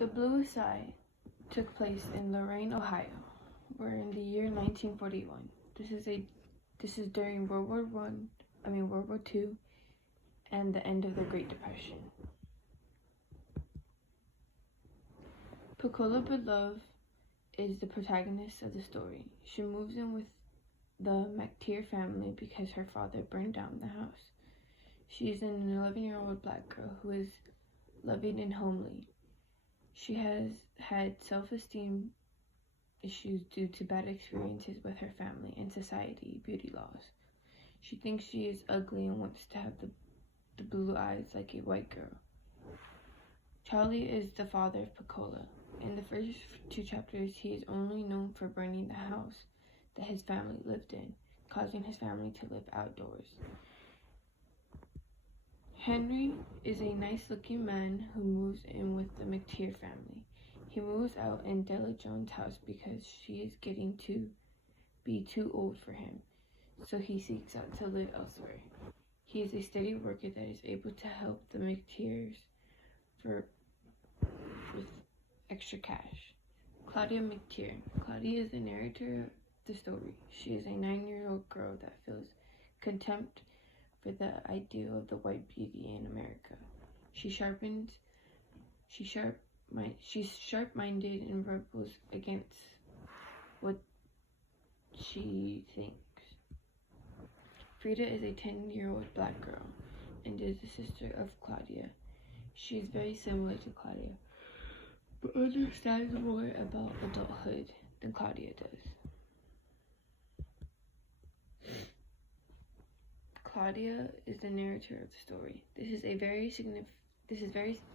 The bluest eye took place in Lorain, Ohio, where in the year 1941. This is during World War II, and the end of the Great Depression. Piccola Beloved is the protagonist of the story. She moves in with the McTeer family because her father burned down the house. She is an 11-year-old black girl who is loving and homely. She has had self-esteem issues due to bad experiences with her family and society beauty laws. She thinks she is ugly and wants to have the blue eyes like a white girl. Charlie is the father of Piccola. In the first 2 chapters, he is only known for burning the house that his family lived in, causing his family to live outdoors. Henry is a nice-looking man who moves in with the McTeer family. He moves out in Della Jones' house because she is getting to be too old for him, so he seeks out to live elsewhere. He is a steady worker that is able to help the McTeers with extra cash. Claudia McTeer. Claudia is the narrator of the story. She is a 9-year-old girl that feels contempt for the ideal of the white beauty in America. She's sharp-minded and rebels against what she thinks. Frida is a 10-year-old black girl and is the sister of Claudia. She is very similar to Claudia, but understands more about adulthood than Claudia does. Claudia is the narrator of the story. This is very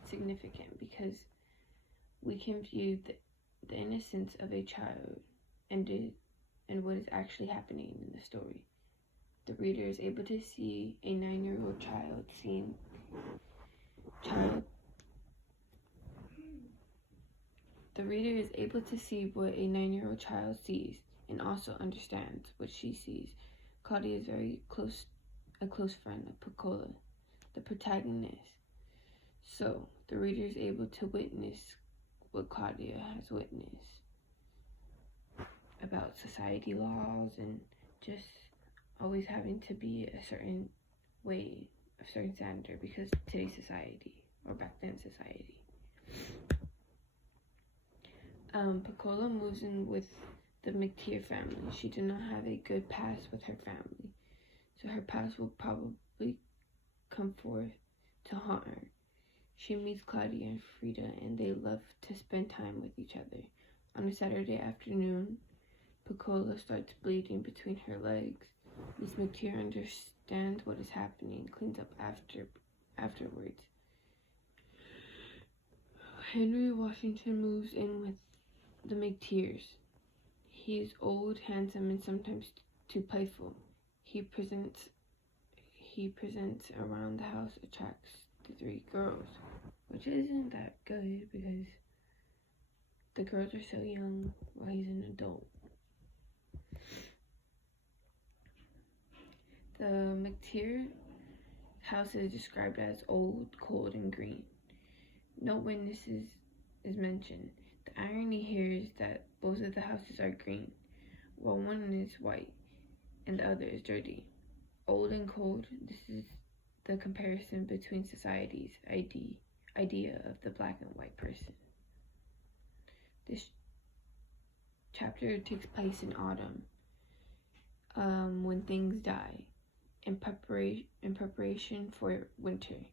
significant because we can view the innocence of a child and what is actually happening in the story. The reader is able to see a 9-year-old child The reader is able to see what a 9-year-old child sees and also understands what she sees. Claudia is a close friend of Piccola, the protagonist. So the reader is able to witness what Claudia has witnessed about society laws and just always having to be a certain way, a certain standard because of today's society or back then society. Piccola moves in with the McTeer family. She did not have a good past with her family, so her past will probably come forth to haunt her. She meets Claudia and Frida, and they love to spend time with each other. On a Saturday afternoon, Piccola starts bleeding between her legs. Miss McTeer understands what is happening, cleans up afterwards. Henry Washington moves in with the McTeers. He is old, handsome, and sometimes too playful. He presents around the house, attracts the 3 girls, which isn't that good because the girls are so young while he's an adult. The McTeer house is described as old, cold, and green. No witnesses is mentioned. The irony here is that both of the houses are green, while one is white and the other is dirty. Old and cold, this is the comparison between society's idea of the black and white person. This chapter takes place in autumn, when things die, in preparation for winter.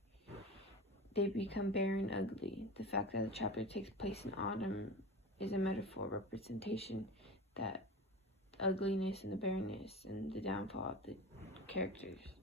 They become bare and ugly. The fact that the chapter takes place in autumn is a metaphor representation that the ugliness and the bareness and the downfall of the characters.